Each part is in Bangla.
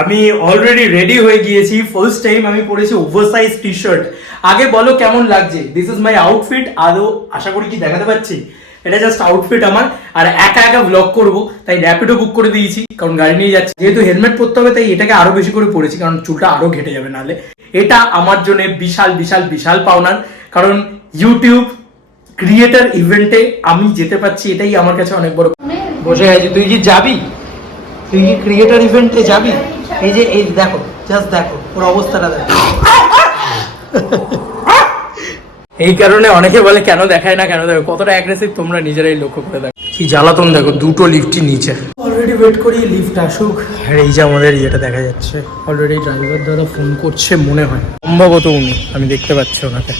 আমি অলরেডি রেডি হয়ে গিয়েছি। ফার্স্ট টাইম আমি পরেছি ওভারসাইজ টি শার্ট। আগে বলো কেমন লাগছে? This is my outfit. আদৌ আশা করি কি দেখাতে পাচ্ছি? এটা জাস্ট আউটফিট আমার। আর একা একা ব্লগ করবো, তাই র্যাপিডো বুক করে দিয়েছি, কারণ গাড়ি নিয়ে যাচ্ছি। যেহেতু হেলমেট পরতে হবে, তাই এটাকে আরো বেশি করে পরেছি, কারণ চুলটা আরো ঘেটে যাবে নাহলে। এটা আমার জন্য বিশাল বিশাল বিশাল পাওনার, কারণ ইউটিউব ক্রিয়েটার ইভেন্টে আমি যেতে পারছি, এটাই আমার কাছে অনেক বড়। বসে আছি, তুই কি যাবি? তুই কি ক্রিয়েটার ইভেন্টে যাবি? এই যে এই দেখো, জাস্ট দেখো ওর অবস্থাটা দেখো। এই কারণে অনেকে বলে কেন দেখায় না, কেন দেখো কতটা অ্যাগ্রেসিভ, তোমরা নিজেরাই লক্ষ্য করে দেখো। কি জ্বালাতন দেখো, দুটো লিফটই নিচে। অলরেডি ওয়েট করি লিফট আসুক। আর এই যে আমাদের ইয়েটা দেখা যাচ্ছে, অলরেডি ড্রাইভার দাদা ফোন করছে মনে হয়, সম্ভবত উনি, আমি দেখতে পাচ্ছি ওনাকে।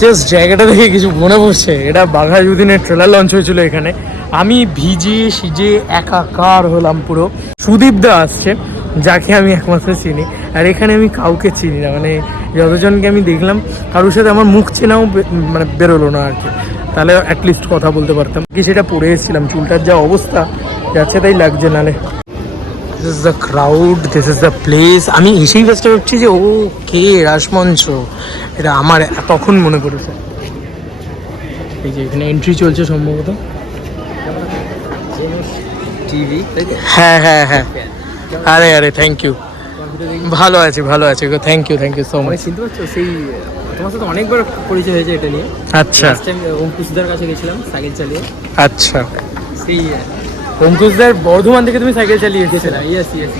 জাস্ট জায়গাটা দেখে কিছু মনে পড়ছে, এটা বাঘাযতীনের ট্রেলার লঞ্চ হয়েছিল এখানে। আমি ভিজে সিজে একাকার হলাম পুরো। সুদীপ দা আসছে, যাকে আমি একমাত্র চিনি, আর এখানে আমি কাউকে চিনি না। মানে যতজনকে আমি দেখলাম, কারোর সাথে আমার মুখ চেনাও মানে বেরোলো না আর কি। তাহলে অ্যাটলিস্ট কথা বলতে পারতাম কি। সেটা পরে এসেছিলাম, চুলটার যা অবস্থা যাচ্ছে তাই লাগছে। নালে this is the crowd, this is the place. আমি এসেই ফার্স্টে ভাবছি যে ও কে রাসমঞ্চ, এটা আমার তখন মনে পড়েছে। এই যে এখানে এন্ট্রি চলছে সম্ভবত। টিভি হ্যাঁ হ্যাঁ হ্যাঁ, আরে আরে থ্যাংক ইউ, ভালো আছে ভালো আছে, থ্যাংক ইউ সো মাচ। চিনতে পারছো? সেই তোমার সাথে অনেকবার পরিচয় হয়েছে এটা নিয়ে। আচ্ছা লাস্ট টাইম অঙ্কুশদার কাছে গেছিলাম সাইকেল চালিয়ে। আচ্ছা, সেই অঙ্কুশদার বর্ধমান থেকে তুমি সাইকেল চালিয়ে এসেছিলে? ইয়েস ইয়েস,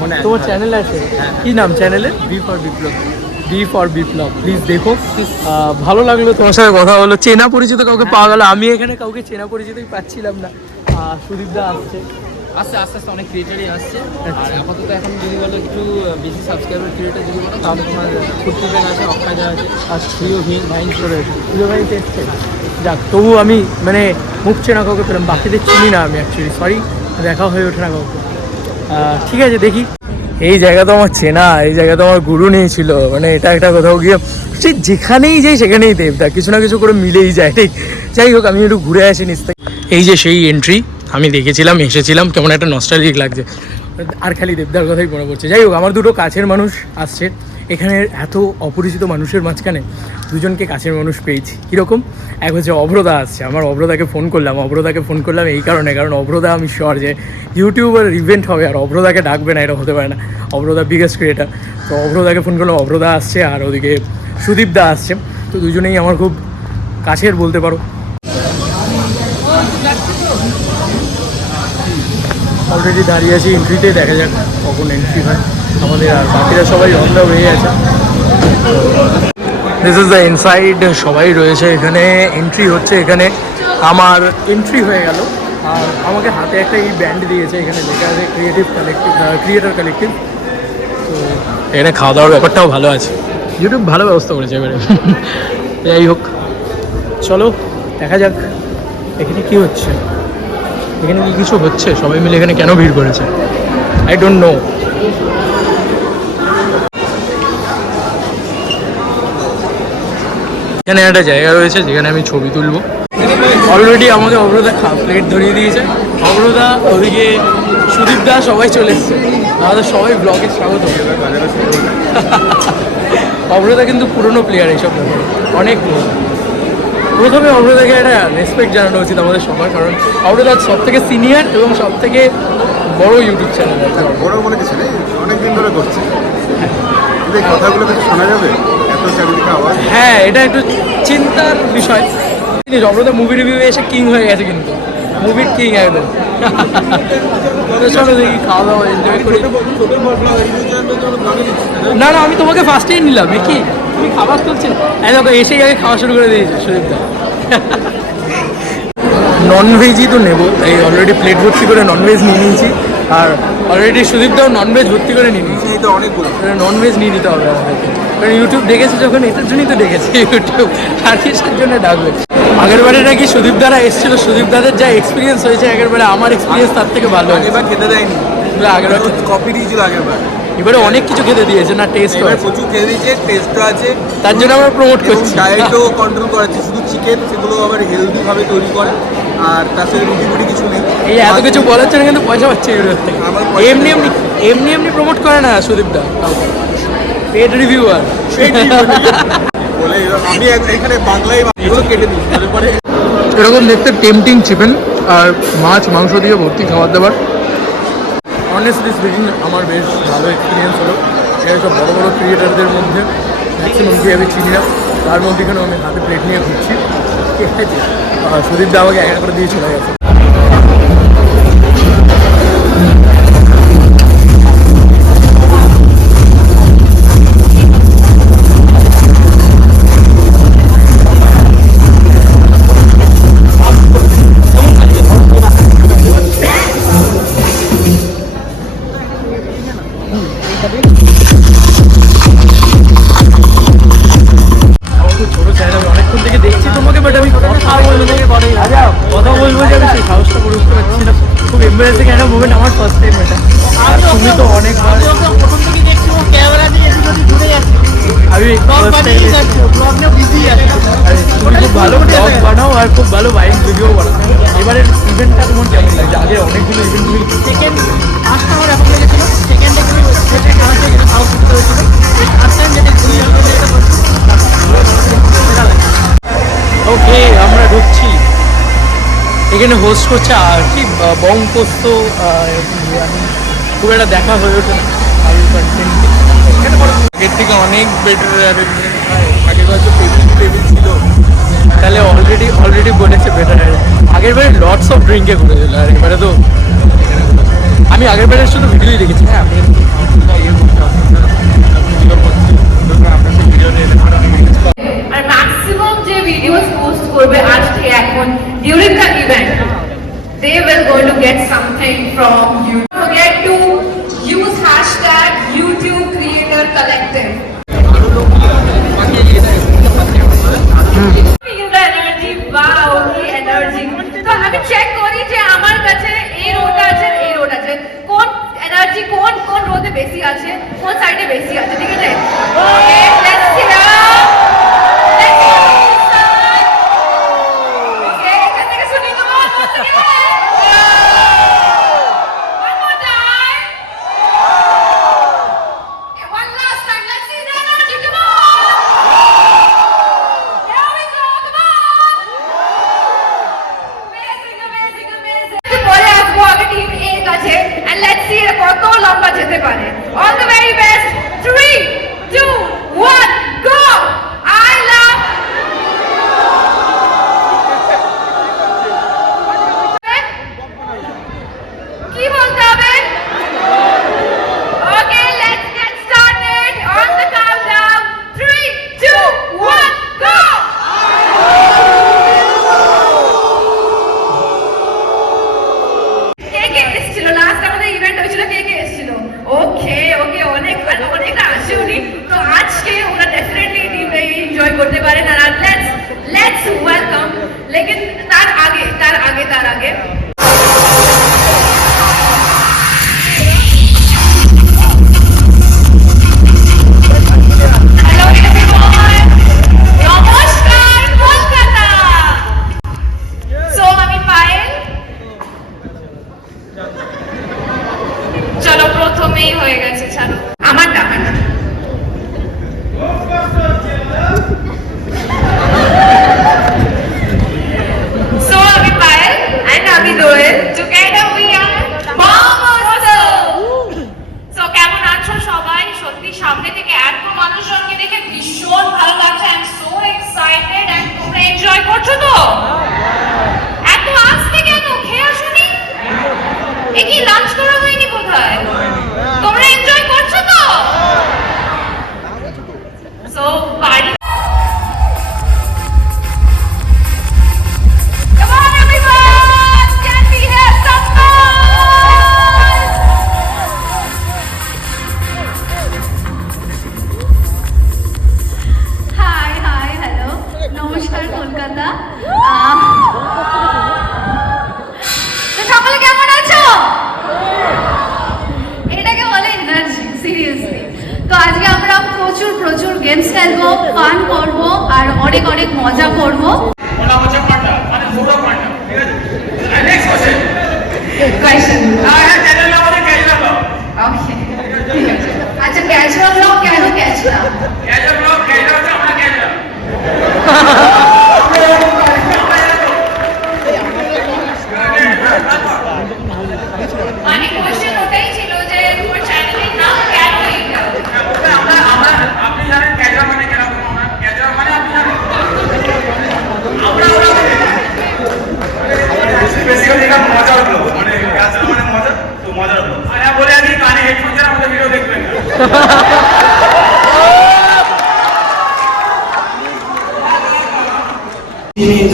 মনে আছে। তোমার চ্যানেল আছে? কি নাম চ্যানেলের? B for Biplab. B for Biplab, please দেখো। ভালো লাগলো তোমার সাথে কথা হলো, চেনা পরিচিত কাউকে পাওয়া গেল। আমি এখানে কাউকে চেনা পরিচিতই পাচ্ছিলাম না। সুদীপ দা আসছে, আস্তে আস্তে আস্তে অনেক ক্রিয়েটারই আসছে। আর আপাতত এখন যদি বলো একটু বেশি সাবস্ক্রাইবার ক্রিয়েটার যদি বলো, তাহলে তোমার ফুটপ্রিন্ট আছে, অক্ষয়দা আছে, আর প্রিয় ভাইন করে আছে। প্রিয় ভাই এসছে, যাক তবু আমি মানে মুখ চেনা কাউকে পেলাম, বাকিদের চিনি না আমি অ্যাকচুয়ালি, সরি দেখা হয়ে ওঠে না কাউকে। ঠিক আছে দেখি। এই জায়গা তো আমার চেনা, এই জায়গা তো আমার গুরু নিয়েছিল। মানে এটা একটা কোথাও গিয়ে সে যেখানেই যাই সেখানেই দেবদা, কিছু না কিছু করে মিলেই যায়। ঠিক, যাই হোক আমি একটু ঘুরে আসি নিচ থেকে। এই যে সেই এন্ট্রি, আমি দেখেছিলাম, এসেছিলাম, কেমন একটা নস্টালজিক লাগছে। আর খালি দেবদার কথাই মনে পড়ছে। যাই হোক, আমার দুটো কাছের মানুষ আসছে এখানে। এত অপরিচিত মানুষের মাঝখানে দুজনকে কাছের মানুষ পেয়েছি। কীরকম? এক হচ্ছে অভ্রদা আসছে, আমার অভ্রদাকে ফোন করলাম এই কারণে, কারণ অভ্রদা আমি শিওর যে ইউটিউবার ইভেন্ট হবে আর অভ্রদাকে ডাকবে না, এটা হতে পারে না। অভ্রদা বিগেস্ট ক্রিয়েটার, তো অভ্রদাকে ফোন করলাম, অভ্রদা আসছে, আর ওদিকে সুদীপ দা আসছে। তো দুজনেই আমার খুব কাছের বলতে পারো। অলরেডি দাঁড়িয়ে আছি এন্ট্রিতে, দেখা যাক কখন এন্ট্রি হয় আমাদের। আর বাকিরা সবাই অন দ্য ওয়ে আছে। দিস ইজ দ্য ইনসাইড, সবাই রয়েছে এখানে, এন্ট্রি হচ্ছে এখানে। আমার এন্ট্রি হয়ে গেল, আর আমাকে হাতে একটা এই ব্যান্ড দিয়েছে, এখানে লেখা আছে ক্রিয়েটার কালেকটিভ। তো এখানে খাওয়া দাওয়ার ব্যাপারটাও ভালো আছে, ইউটিউব ভালো ব্যবস্থা করেছে এবারে। যাই হোক, চলো দেখা যাক এখানে কি হচ্ছে। এখানে কি কিছু হচ্ছে? সবাই মিলে এখানে কেন ভিড় করেছে? I don't know. এখানে একটা জায়গা রয়েছে যেখানে আমি ছবি তুলবো। অলরেডি আমাকে অভ্রদা প্লেট ধরিয়ে দিয়েছে। অভ্রদা, ওদিকে সুদীপ দা, সবাই চলে এসছে। আমাদের সবাই ব্লগে স্বাগত। অভ্রদা কিন্তু পুরনো প্লেয়ার এইসব ব্যাপারে, অনেক প্রথমে অভ্রদাকে একটা রেসপেক্ট জানানো উচিত আমাদের সবার, কারণ অভ্রদা সব থেকে সিনিয়র এবং সব থেকে বড় ইউটিউব চ্যানেল আছে। বড় বলে কিছু নেই, অনেকদিন ধরে করছে। এই কথাগুলো কিছু শোনা যাবে, এত চারিদিকে আওয়াজ। হ্যাঁ, এটা একটু চিন্তার বিষয়। অভ্রদা মুভি রিভিউ এসে কিং হয়ে গেছে, কিন্তু মুভির কিং একদম। চলো দেখি, খাওয়া দাওয়া এনজয় করি। না না, আমি তোমাকে ফার্স্টেই নিলাম। কি তুমি খাবার তুলছিলে? দেখো এসেই আগে খাওয়া শুরু করে দিয়েছে সুদীপদা। ননভেজই তো নেবো, তাই অলরেডি প্লেট ভর্তি করে ননভেজ নিয়ে নিয়েছি। আর অলরেডি সুদীপদাও ননভেজ ভর্তি করে নিয়ে নিয়েছি। তো অনেকগুলো ননভেজ নিয়ে নিতে হবে আমাদেরকে, কারণ ইউটিউব দেখেছি যখন, এটার জন্যই তো দেখেছি ইউটিউব, আর কিসের জন্য ডাকবে। আগের বারে নাকি সুদীপ দ্বারা এসেছিল, সুদীপ দাদের যা এক্সপিরিয়েন্স হয়েছে আগের বারে, আমার এক্সপিরিয়েন্স তার থেকে ভালো। আগেরবার খেতে দেয়নি, আগের বার কপি দিয়েছিল আগেরবার। এবারে অনেক কিছু খেতে দিয়েছে না, টেস্ট এবার প্রচুর খেয়ে দিয়েছে, টেস্টও আছে, তার জন্য আমরা প্রমোট এবং করছি। ডায়েটও কন্ট্রোল করাচ্ছে। শুধু চিকেন, সেগুলো আবার হেলদিভাবে তৈরি করে, আর তার সাথে রুটি ফুটি কিছু নেই। এই এত কিছু বলার জন্য কিন্তু পয়সা পাচ্ছে এগুলোর থেকে। আমার পয়সা এমনি নেই। এমনি এমনি এমনি প্রমোট করে না সুদীপ দা, পেড রিভিউয়ার। বলে আমি এখানে বাংলায় এগুলো কেটে দিই, তারপরে এরকম দেখতে টেম্পটিং চিকেন আর মাছ মাংস দিয়ে ভর্তি খাবার দাবার। অনেস্টলি স্পিকিং আমার বেশ ভালো এক্সপিরিয়েন্স হলো। এখানে সব বড়ো বড়ো ক্রিয়েটারদের মধ্যে ম্যাক্সিমামকে আমি চিনি না, তার মধ্যেখানে আমি হাতে প্লেট নিয়ে ঘুরছি। ঠিক আছে, সুদীপ দা আমাকে এক করে দিয়ে চলে গেছে। ছোট চ্যানেল, আমি অনেকক্ষণ থেকে দেখছি তোমাকে, বাট আমি কথা বলবো যে আমি সেই সাহসটা করে উঠতে পারছি না। খুব এম্বারেসিং একটা মুভমেন্ট, আমার ফার্স্ট টাইম এটা। আর তুমি তো অনেকবার, প্রথম থেকে দেখছি ও ক্যামেরা দিয়ে এদিক ওদিক ঘুরে যাচ্ছে, আমি ফার্স্ট টাইম। ব্লগ নিয়ে বিজি আছে। তুমি খুব ভালো ব্লগ বানাও আর খুব ভালো বাইক ভিডিও বানাও। এবারের ইভেন্টটা তোমার কেমন লাগছে? আগে অনেকগুলো ইভেন্ট তুমি সেকেন্ড ফার্স্টটা আমার এখন লেগেছিল, সেকেন্ডে কিন্তু সেটা আমাকে যেটা সাহস করতে হয়েছিল। এই ফার্স্ট টাইম যেটা ওকে, আমরা ঢুকছি। এখানে হোস্ট করছে আর কি বঙ্কস্ত, খুব একটা দেখা হয়ে ওঠে না আর কন্টেন্ট। আগের থেকে অনেক বেটার অ্যারেঞ্জমেন্ট হয়। আগের বার তো টেবিল ছিল, তাহলে অলরেডি বলেছে বেটার। আগের বারে লটস অফ ড্রিঙ্কে ঘুরেছিল, আর এবারে তো আমি আগের বারে শুধু ভিডিওই দেখেছি। হ্যাঁ, আমি আর ম্যাক্সিমাম যে ভিডিওস পোস্ট করবে আজকে এখন during the event, they will going to get something from you. Don't forget to use hashtag YouTube Creator Collective. Feel the energy, wow, the energy. তো আমি চেক করি যে আমার কাছে এই রোটা আছে, কোন এনার্জি কোন রোতে বেশি আছে, কোন সাইডে বেশি আছে, ঠিক আছে? ওকে, লেটস সি নাও। Okay, এখান থেকে শুনি, come on, once again. One more time. Okay, one last time, let's see the energy, come on. Here we go, come on. Amazing, amazing, amazing. পরে আসবো আগে টিম এ কাছে, and let's see এরা কত লম্বা যেতে পারে। All the very best. 3, 2, 1, go. I love কি বলতে হবে? Okay, let's get started on the countdown. 3, 2, 1, go. কে এসেছিল লাস্ট আমাদের ইভেন্ট হয়েছিল? কে এসেছিল? ওকে অনেক আসেনি, তো আজকে ওরা ডেফিনেটলি এনজয় করতে পারেন। আর লেটস ওয়েলকাম, লেকিন তার আগে হ্যালো এভরিওয়ান, নমস্কার কলকাতা। সো আমি পায়েল। চলো প্রথমেই হয়ে গেছে, ছাড়ো আমারটা। সো আমি পায়েল, অ্যান্ড আমি গেমস খেলবো, ফান করবো আর অনেক অনেক মজা করবো। আচ্ছা ক্যাজুয়াল ব্লগ কেন ক্যাজুয়াল? মানে কোশ্চেন ওটাই ছিল যে তোমার চ্যানেলের নাম কেন এটা? আপনি জানেন ক্যাজুয়াল মানে কেরকম? ক্যাজুয়াল মানে আপনি জানেন বেসিক্যালি এটা মজার ব্লগ, মানে ক্যাজুয়াল মানে মজা, তো মজার ব্লগ। আর বলে আজকে কানে হেডফোন ছাড়া আমাদের ভিডিও দেখবেন না।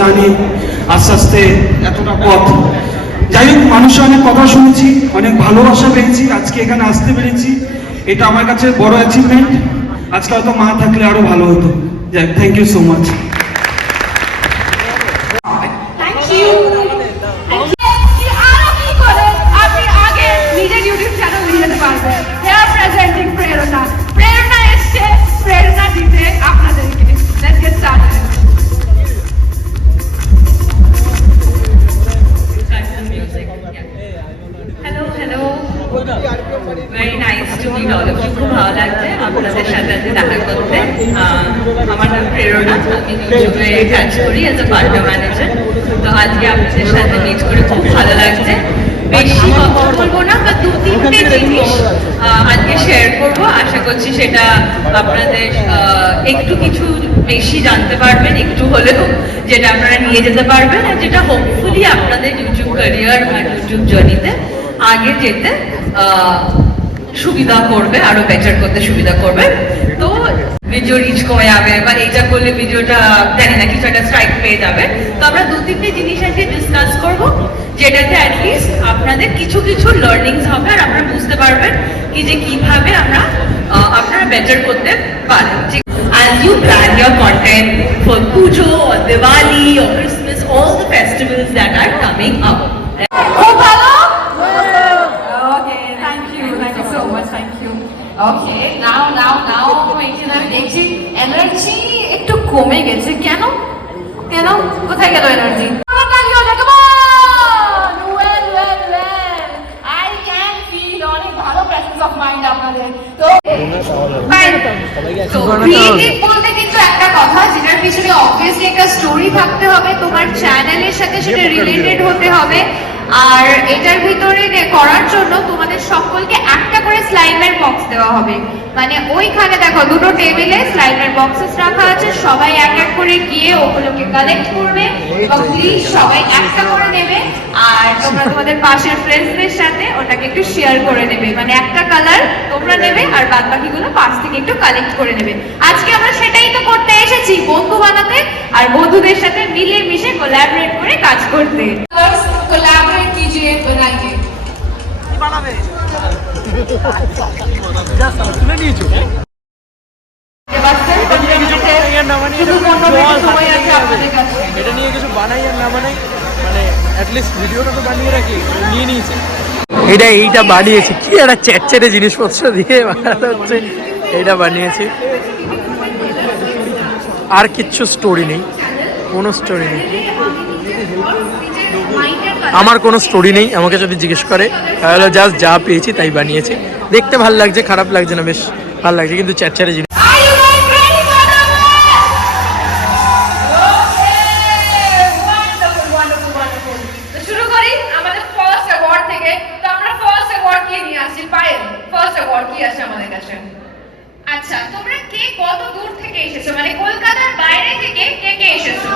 জানি আস্তে আস্তে এতটা পথ, যাই হোক মানুষের অনেক কথা শুনেছি, অনেক ভালোবাসা পেয়েছি, আজকে এখানে আসতে পেরেছি, এটা আমার কাছে বড় অ্যাচিভমেন্ট। আজকে হয়তো মা থাকলে আরো ভালো হতো। যাই হোক, thank you so much. Thank you. আরো কি করে আপনি আগে নিজের ইউটিউব চ্যানেল নিয়ে যেতে পারবেন? হেয়ার প্রেজেন্টিং প্রেরণা। প্রেরণা এসছে প্রেরণা দিতে আপনাদেরকে। Let's get started. Hello hello, very nice to meet all of you. খুব ভালো লাগছে আপনাদের সাথে আজকে দেখা করতে। আমার নাম প্রেরণা, আমি ইউটিউবে কাজ করি অ্যাজ এ পার্টনার ম্যানেজার। তো আজকে আপনাদের সাথে মিট করে খুব ভালো লাগছে। বেশি কথা বলবো না, বা 2-3টে জিনিস আজকে শেয়ার করবো। আশা করছি সেটা আপনাদের একটু কিছু বেশি জানতে পারবেন, একটু হলেও, যেটা আপনারা নিয়ে যেতে পারবেন আর যেটা হোপফুলি আপনাদের ইউটিউব ক্যারিয়ার আর ইউটিউব জার্নিতে আগে যেতে সুবিধা করবে, আরো বেটার করতে সুবিধা করবে। তো ভিডিও রিচ কমে যাবে, বা এইটা করলে ভিডিওটা জানি না কিছু একটা স্ট্রাইক পেয়ে যাবে। তো আমরা 2-3টে জিনিস আজকে ডিসকাস করবো, যেটাতে অ্যাটলিস্ট আপনাদের কিছু কিছু লার্নিংস হবে আর আপনারা বুঝতে পারবেন কি যে কিভাবে আপনারা বেটার করতে পারেন। As you plan your content for Pujo or Diwali or Christmas, all the festivals that are coming up. খুব ভালো? Okay, thank you so much, thank you. Okay, now, এখানে আমি দেখছি এনার্জি একটু কমে গেছে। কেন? কোথায় গেল এনার্জি? I can feel অনেক ভালো presence of mind আপনাদের। তো ক্রিয়েটিভ বলতে কিন্তু একটা কথা, যেটার পিছনে অবভিয়াসলি একটা স্টোরি থাকতে হবে, তোমার চ্যানেলের সাথে সেটা রিলেটেড হতে হবে। আর এটার ভিতরে করার জন্য তোমাদের সকলকে একটা করে স্লাইমের বক্স দেওয়া হবে। মানে ওইখানে দেখো দুটো টেবিলে স্লাইমের বক্সেস রাখা আছে, সবাই এক এক করে গিয়ে ওগুলোকে কালেক্ট করবে এবং প্লিজ সবাই একটা করে নেবে। আর তোমরা তোমাদের পাশের ফ্রেন্ডসদের সাথে ওটাকে একটু শেয়ার করে নেবে। মানে একটা কালার তোমরা নেবে আর বাদ বাকিগুলো পাশ থেকে একটু কালেক্ট করে নেবে। আজকে আমরা সেটাই তো করতে এসেছি, বন্ধু বানাতে আর বন্ধুদের সাথে মিলে মিশে কোলাবরেট করে কাজ করতে। कोलैबोरेट कीजिए, बनाइए। এটা নিয়ে কিছু বানাই আর না বানাই, মানে অ্যাটলিস্ট ভিডিওটা তো বানিয়ে রাখি, নিয়ে নিয়েছি। এইটা বানিয়েছি, কি একটা চ্যাটচ্যাটে জিনিসপত্র দিয়ে বানাতে হচ্ছে। এইটা বানিয়েছি, আর কিচ্ছু স্টোরি নেই, কোনো স্টোরি নেই। আমার কোনো স্টোরি নেই, আমাকে যদি জিজ্ঞেস করে তাহলে জাস্ট যা পেয়েছি তাই বানিয়েছি। দেখতে ভালো লাগছে, খারাপ লাগছে না, বেশ ভালো লাগছে, কিন্তু চ্যাটচ্যাটে জিনিস। শুরু করি আমাদের ফার্স্ট অ্যাওয়ার্ড থেকে। তো আমরা ফার্স্ট অ্যাওয়ার্ড কে নিয়ে আসছি? পায়েল, ফার্স্ট অ্যাওয়ার্ড কি আসছে আমাদের কাছে? আচ্ছা, তোমরা কে কত দূর থেকে এসেছো? মানে কলকাতার বাইরে থেকে কে এসেছো?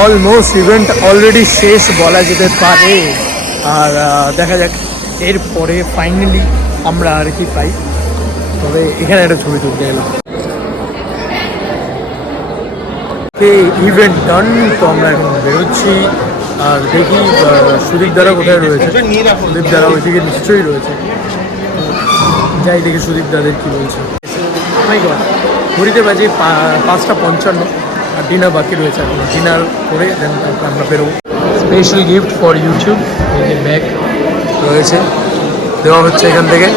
অলমোস্ট ইভেন্ট অলরেডি শেষ বলা যেতে পারে। আর দেখা যাক এরপরে ফাইনালি আমরা আর কি পাই। তবে এখানে একটা ছবি তুলতে গেলাম। ইভেন্ট ডান, তো আমরা এখন বেরোচ্ছি। আর দেখি সুদীপ দ্বারা কোথায় রয়েছে। সুদীপ দ্বারা ওইদিকে নিশ্চয়ই রয়েছে, যাই দেখি সুদীপ দাদের কী বলছে। ঘড়িতে বাজে 5:55 আর ডিনার বাকি রয়েছে। এখন ডিনার করে দেন তারপর আমরা বেরোবো। স্পেশাল গিফট ফর ইউটিউব, এই যে ব্যাগ রয়েছে, দেওয়া হচ্ছে এখান থেকে।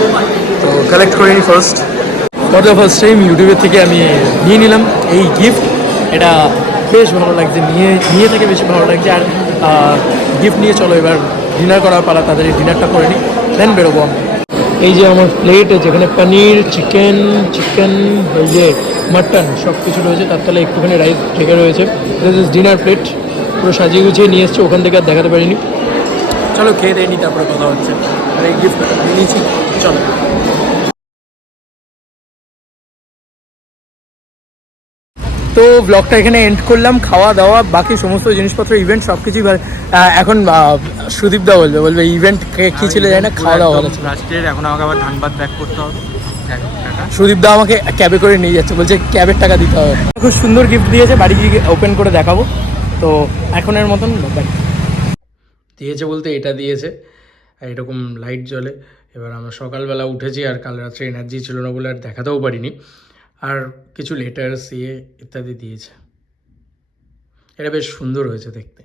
তো কালেক্ট করে নিই first. For the first time ইউটিউবের থেকে আমি নিয়ে নিলাম এই গিফট। এটা বেশ ভালো লাগছে, নিয়ে থেকে বেশি ভালো লাগছে। আর গিফট নিয়ে চলো এবার ডিনার করার পালা, তাদের ডিনারটা করে নিই, দেন বেরোবো আমরা। এই যে আমার প্লেট, যেখানে পনির, চিকেন, এই যে মাটন সব কিছু রয়েছে, তার তলায় একটুখানি রাইস ঢেকে রয়েছে। ডিনার প্লেট পুরো সাজিয়ে গুছিয়ে নিয়ে এসছে, ওখান থেকে আর দেখাতে পারিনি। চলো খেয়ে দিয়ে নিই, তারপরে কথা হচ্ছে। আর এই গিফট নিয়েছি, চলো। তো ব্লগটা এখানে এন্ড করলাম। খাওয়া দাওয়া বাকি সমস্ত জিনিসপত্র ইভেন্ট সব কিছুই এখন সুদীপ দা বলবে ইভেন্ট কী ছিল জানি না, খাওয়া দাওয়া ভালো ছিল। লাস্টের এখন আমাকে আবার ধানবাদ ব্যাক করতে হবে। সুদীপ দা আমাকে ক্যাবে করে নিয়ে যাচ্ছে, বলছে ক্যাবের টাকা দিতে হবে। খুব সুন্দর গিফট দিয়েছে, বাড়ি গিয়ে ওপেন করে দেখাবো। তো এখনের মতন বাড়ি দিয়েছে বলতে এটা দিয়েছে, আর এরকম লাইট জ্বলে। এবার আমরা সকালবেলা উঠেছি, আর কাল রাত্রে এনার্জি ছিল না বলে আর দেখাতেও পারিনি। আর কিছু লেটার্স ইত্যাদি দিয়েছে। এটা বেশ সুন্দর হয়েছে দেখতে।